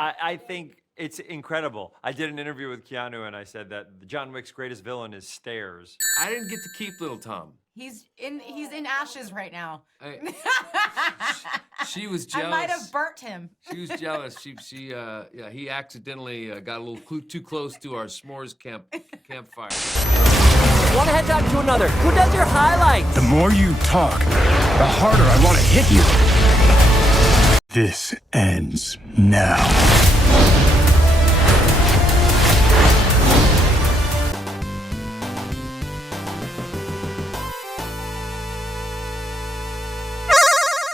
I think it's incredible. I did an interview with Keanu and I said that John Wick's greatest villain is stairs. I didn't get to keep little Tom. He's in ashes right now. She was jealous. I might have burnt him. She was jealous. He accidentally got a little too close to our s'mores campfire. One hedgehog to another. Who does your highlights? The more you talk, the harder I want to hit you. This ends now.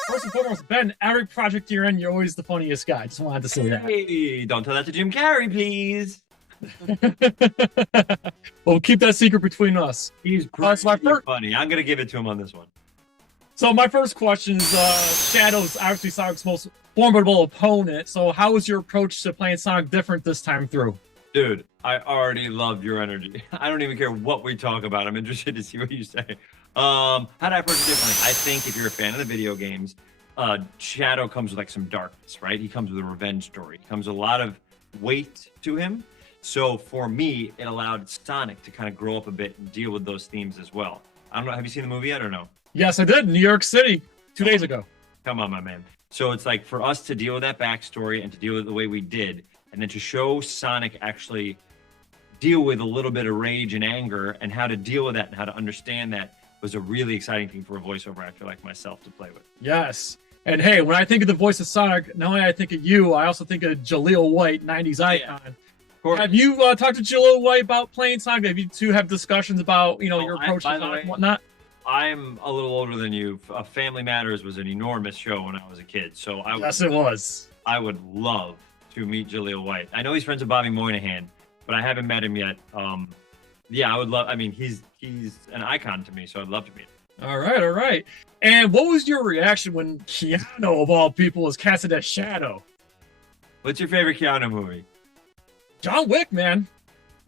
First and foremost, Ben, every project you're in, you're always the funniest guy. Just wanted to say that. Hey, don't tell that to Jim Carrey, please. We'll keep that secret between us. He's pretty funny. I'm going to give it to him on this one. So my first question is, Shadow's obviously Sonic's most formidable opponent. So how was your approach to playing Sonic different this time through? Dude, I already love your energy. I don't even care what we talk about. I'm interested to see what you say. How do I approach it differently? I think if you're a fan of the video games, Shadow comes with like some darkness, right? He comes with a revenge story. He comes with a lot of weight to him. So for me, it allowed Sonic to kind of grow up a bit and deal with those themes as well. I don't know. Have you seen the movie yet or no? Yes, I did. New York City, 2 days ago. Come on, my man. So it's like for us to deal with that backstory and to deal with it the way we did, and then to show Sonic actually deal with a little bit of rage and anger and how to deal with that and how to understand that was a really exciting thing for a voiceover actor like myself to play with. Yes. And hey, when I think of the voice of Sonic, not only I think of you, I also think of Jaleel White, 90s icon. Have you talked to Jaleel White about playing Sonic? Have you two have discussions about, your approach to Sonic and whatnot? I'm a little older than you. Family Matters was an enormous show when I was a kid. So Yes, it was. I would love to meet Jaleel White. I know he's friends with Bobby Moynihan, but I haven't met him yet. Yeah, I would love. I mean, he's an icon to me, so I'd love to meet him. All right. And what was your reaction when Keanu, of all people, was casted as Shadow? What's your favorite Keanu movie? John Wick, man.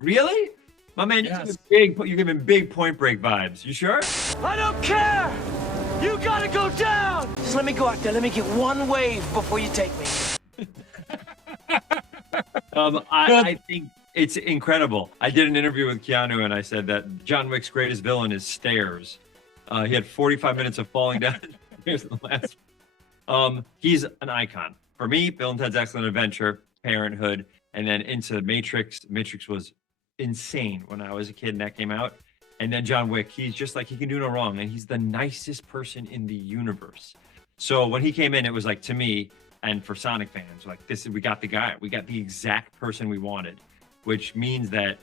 Really? My man, you're giving big Point Break vibes. You sure? I don't care! You gotta go down! Just let me go out there. Let me get one wave before you take me. I think it's incredible. I did an interview with Keanu and I said that John Wick's greatest villain is stairs. He had 45 minutes of falling down. Here's the last one. He's an icon. For me, Bill and Ted's Excellent Adventure, Parenthood, and then into Matrix. Matrix was insane when I was a kid and that came out. And then John Wick, he's just like, he can do no wrong. And he's the nicest person in the universe. So when he came in, it was like, to me, and for Sonic fans, like, we got the guy. We got the exact person we wanted, which means that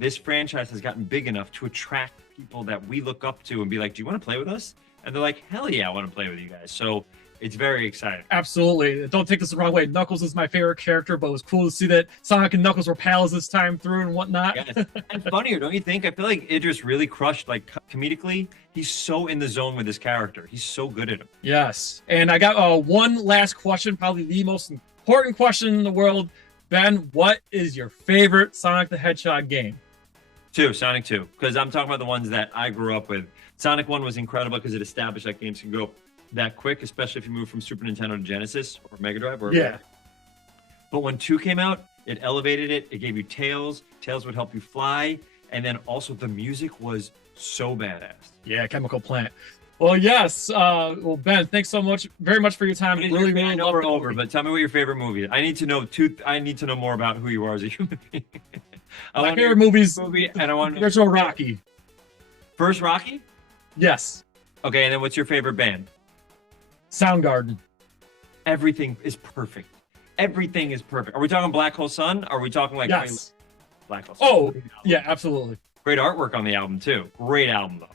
this franchise has gotten big enough to attract people that we look up to and be like, do you want to play with us? And they're like, hell yeah, I want to play with you guys. So it's very exciting. Absolutely. Don't take this the wrong way. Knuckles is my favorite character, but it was cool to see that Sonic and Knuckles were pals this time through and whatnot. Yes. And funnier, don't you think? I feel like Idris really crushed, like, comedically. He's so in the zone with his character. He's so good at him. Yes. And I got one last question, probably the most important question in the world. Ben, what is your favorite Sonic the Hedgehog game? Sonic 2. Because I'm talking about the ones that I grew up with. Sonic 1 was incredible because it established that games can go that quick, especially if you move from Super Nintendo to Genesis or Mega Drive. But when 2 came out, it elevated it. It gave you Tails. Tails would help you fly. And then also the music was so badass. Yeah, Chemical Plant. Well, yes. Well, Ben, thanks so much, very much for your time. Really I know we're over, but tell me what your favorite movie is. I need to know more about who you are as a human being. My favorite movies. And I want there's no Rocky. First Rocky? Yes. Okay, and then what's your favorite band? Soundgarden. Everything is perfect. Everything is perfect. Are we talking Black Hole Sun? Are we talking like yes. Black Hole Sun? Oh, yeah, absolutely. Great artwork on the album too. Great album though.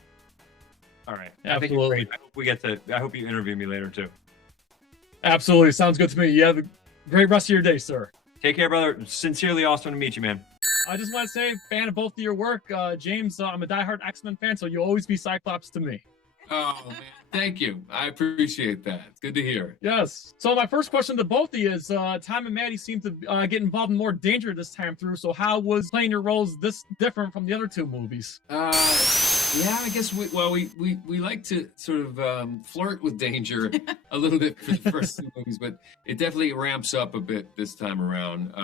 All right. Absolutely. I hope you interview me later too. Absolutely. Sounds good to me. You have a great rest of your day, sir. Take care, brother. Sincerely awesome to meet you, man. I just want to say, fan of both of your work. James, I'm a diehard X-Men fan, so you'll always be Cyclops to me. Oh, man. Thank you. I appreciate that. It's good to hear. Yes. So my first question to both of you is, Tom and Maddie seem to get involved in more danger this time through. So how was playing your roles this different from the other two movies? Yeah, I guess we like to sort of flirt with danger a little bit for the first two movies, but it definitely ramps up a bit this time around.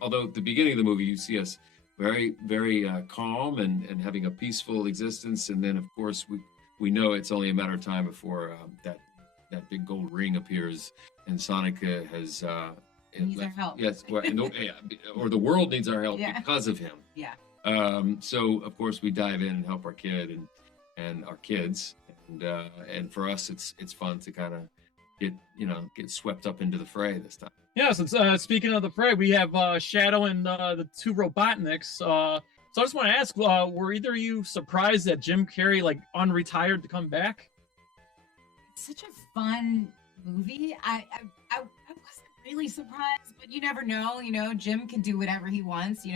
Although at the beginning of the movie, you see us very, very calm and having a peaceful existence, and then of course we know it's only a matter of time before that big gold ring appears, and Sonic has Needs our help. Yes, or the world needs our help Yeah. because of him. Yeah. So of course we dive in and help our kid and our kids, and for us it's fun to kind of get swept up into the fray this time. Yeah, so speaking of the fray, we have Shadow and the two Robotniks. So I just want to ask, were either of you surprised that Jim Carrey unretired to come back? Such a fun movie. I wasn't really surprised, but you never know. Jim can do whatever he wants. He's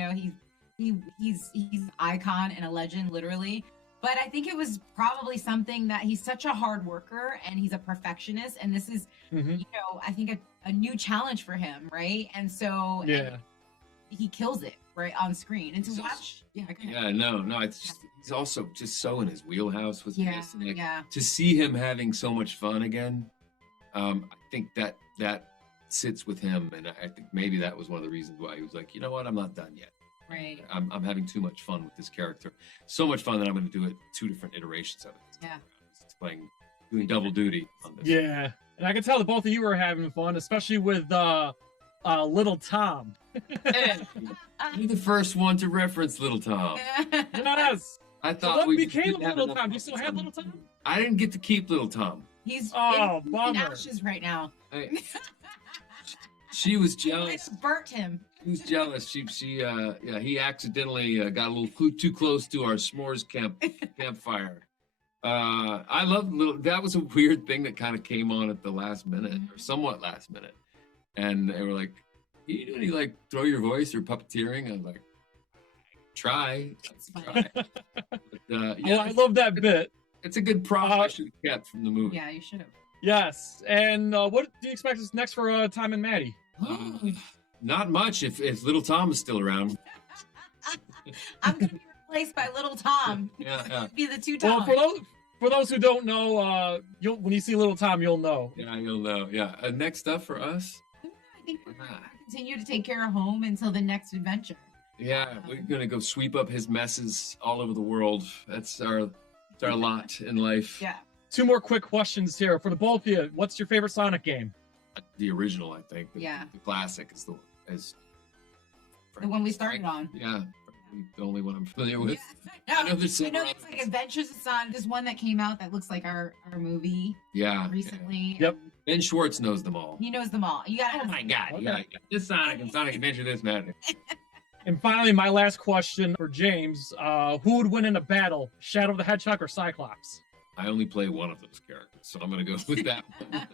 an icon and a legend, literally. But I think it was probably something that he's such a hard worker and he's a perfectionist, and this is, I think a new challenge for him, right? And so he kills it right on screen. And to watch, it's just he's also just so in his wheelhouse with this. And yeah. To see him having so much fun again, I think that sits with him, and I think maybe that was one of the reasons why he was like, you know what, I'm not done yet. Right. I'm having too much fun with this character. So much fun that I'm going to do it 2 different iterations of it. Yeah. He's doing double duty on this. Yeah, and I can tell that both of you were having fun, especially with Little Tom. You're the first one to reference Little Tom. Yes. I So thought what we became of didn't have Little enough Tom? Do you still have Little Tom? I didn't get to keep Little Tom. He's Oh, in bummer. ashes right now. She was They jealous. burnt him. Who's jealous? He accidentally got a little too close to our s'mores campfire. I love that was a weird thing that kind of came on at the last minute, or somewhat last minute, and they were like, "You do any throw your voice or puppeteering?" I'm like, "Try." But, I love that bit. It's a good prop I should have kept from the movie. Yeah, you should have. Yes, and what do you expect is next for Tom and Maddie? Not much if Little Tom is still around. I'm gonna be replaced by Little Tom. Yeah. Be the two Well, Toms. for those who don't know, when you see Little Tom, you'll know. Yeah, you'll know. Yeah. Next up for us. I think we're gonna continue to take care of home until the next adventure. Yeah, we're gonna go sweep up his messes all over the world. That's our lot in life. Yeah. 2 more quick questions here for the both of you. What's your favorite Sonic game? The original, I think. Yeah. The classic is The one we started on. Yeah. The only one I'm familiar with. Yeah. I know there's I several know it's others. Adventures of Sonic. There's one that came out that looks like our movie Yeah. recently. Yep. Ben Schwartz knows them all. He knows them all. You gotta Oh ask my him. God! Okay. Yeah, this Sonic and Sonic Adventure, this man. And finally, my last question for James: who would win in a battle, Shadow the Hedgehog or Cyclops? I only play one of those characters, so I'm gonna go with that one.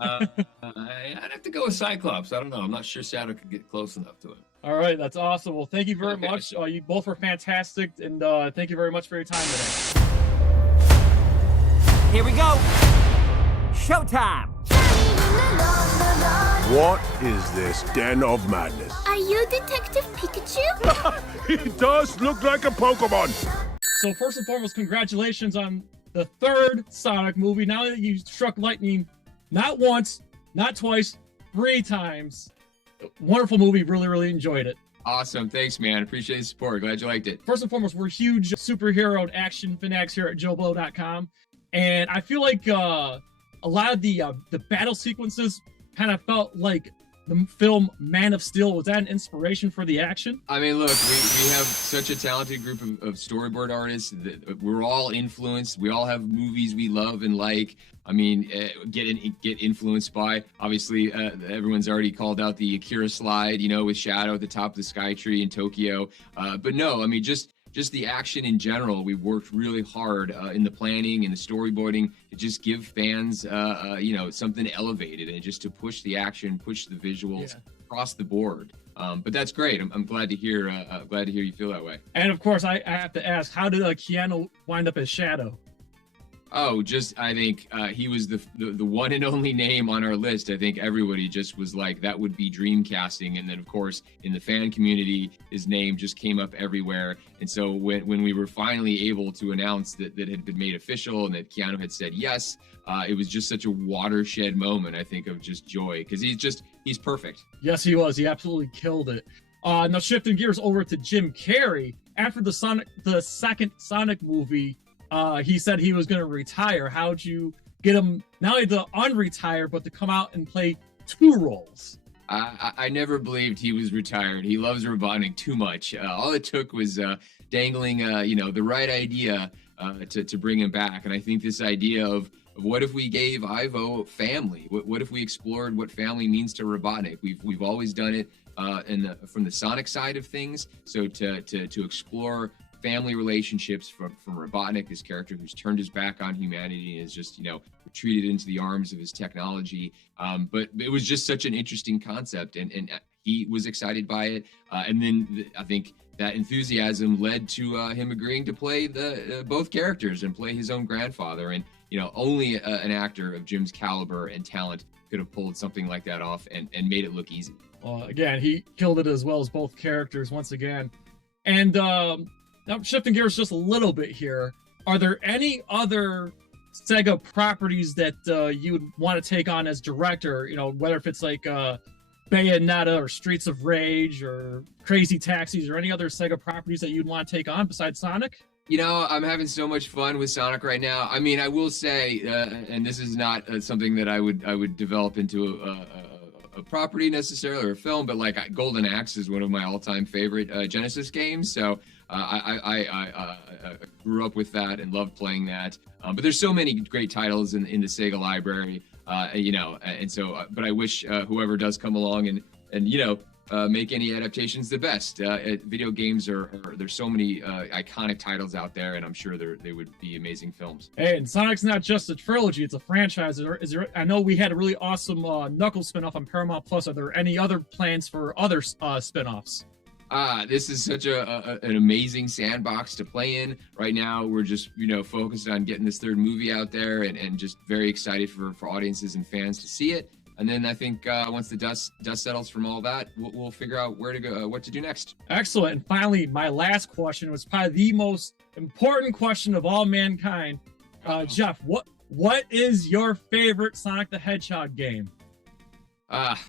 I'd have to go with Cyclops. I don't know. I'm not sure Shadow could get close enough to it. All right, that's awesome. Well, thank you very Okay. much. You both were fantastic, and thank you very much for your time today. Here we go. Showtime. What is this den of madness? Are you Detective Pikachu? It does look like a Pokemon. So first and foremost, congratulations on the 3rd Sonic movie. Now that you struck lightning, not once, not twice, 3 times. Wonderful movie. Really, really enjoyed it. Awesome. Thanks, man. Appreciate the support. Glad you liked it. First and foremost, we're huge superhero and action fanatics here at JoBlo.com, and I feel like a lot of the battle sequences kind of felt like the film Man of Steel. Was that an inspiration for the action? I mean, look, we have such a talented group of storyboard artists that we're all influenced. We all have movies we love and like. I mean, get influenced by. Obviously, everyone's already called out the Akira slide, with Shadow at the top of the Sky Tree in Tokyo. But no, I mean, just the action in general. We worked really hard in the planning and the storyboarding to just give fans, something elevated and just to push the action, push the visuals across the board. But that's great. I'm glad to hear. Glad to hear you feel that way. And of course, I have to ask, how did Keanu wind up as Shadow? Oh, just I think he was the one and only name on our list. I think everybody just was like, that would be dream casting. And then of course in the fan community, his name just came up everywhere. And so when we were finally able to announce that had been made official and that Keanu had said yes, it was just such a watershed moment, I think, of just joy, because he's perfect. Yes, he was. He absolutely killed it. Now shifting gears over to Jim Carrey, after the second Sonic movie, he said he was going to retire. How'd you get him not only to unretire, but to come out and play 2 roles? I never believed he was retired. He loves Robotnik too much. All it took was dangling, the right idea to bring him back. And I think this idea of what if we gave Ivo family? What if we explored what family means to Robotnik? We've always done it from the Sonic side of things. So to explore family relationships from Robotnik, this character who's turned his back on humanity and is just, retreated into the arms of his technology. But it was just such an interesting concept, and he was excited by it. And then I think that enthusiasm led to him agreeing to play both characters and play his own grandfather. And, only an actor of Jim's caliber and talent could have pulled something like that off and made it look easy. Again, he killed it as well as both characters once again. And now, shifting gears just a little bit here, are there any other Sega properties that you would want to take on as director? Whether if it's like Bayonetta or Streets of Rage or Crazy Taxis or any other Sega properties that you'd want to take on besides Sonic? I'm having so much fun with Sonic right now. I mean, I will say, and this is not something that I would develop into a property necessarily or a film, but like Golden Axe is one of my all-time favorite Genesis games. So I grew up with that and loved playing that. But there's so many great titles in the Sega library, and so, but I wish whoever does come along and make any adaptations the best. Video games there's so many iconic titles out there, and I'm sure they would be amazing films. Hey, and Sonic's not just a trilogy, it's a franchise. I know we had a really awesome Knuckles spinoff on Paramount Plus. Are there any other plans for other spinoffs? This is such an amazing sandbox to play in. Right now, we're just, focused on getting this third movie out there and just very excited for audiences and fans to see it. And then I think once the dust settles from all that, we'll figure out where to go, what to do next. Excellent. And finally, my last question was probably the most important question of all mankind. Jeff, what is your favorite Sonic the Hedgehog game?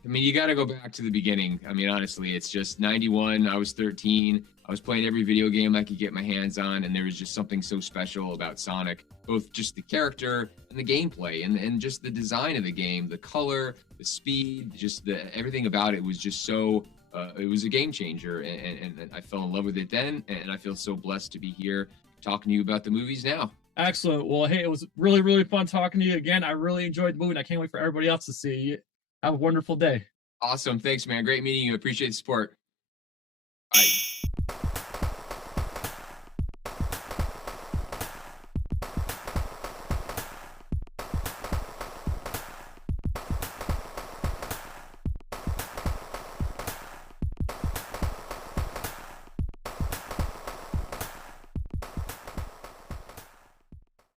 You got to go back to the beginning. Honestly, it's just 91. I was 13. I was playing every video game I could get my hands on, and there was just something so special about Sonic, both just the character and the gameplay and just the design of the game, the color, the speed, just everything about it was just so, it was a game changer, and I fell in love with it then, and I feel so blessed to be here talking to you about the movies now. Excellent. Well, hey, it was really, really fun talking to you again. I really enjoyed the movie, and I can't wait for everybody else to see it. Have a wonderful day. Awesome. Thanks, man. Great meeting you. Appreciate the support. Bye.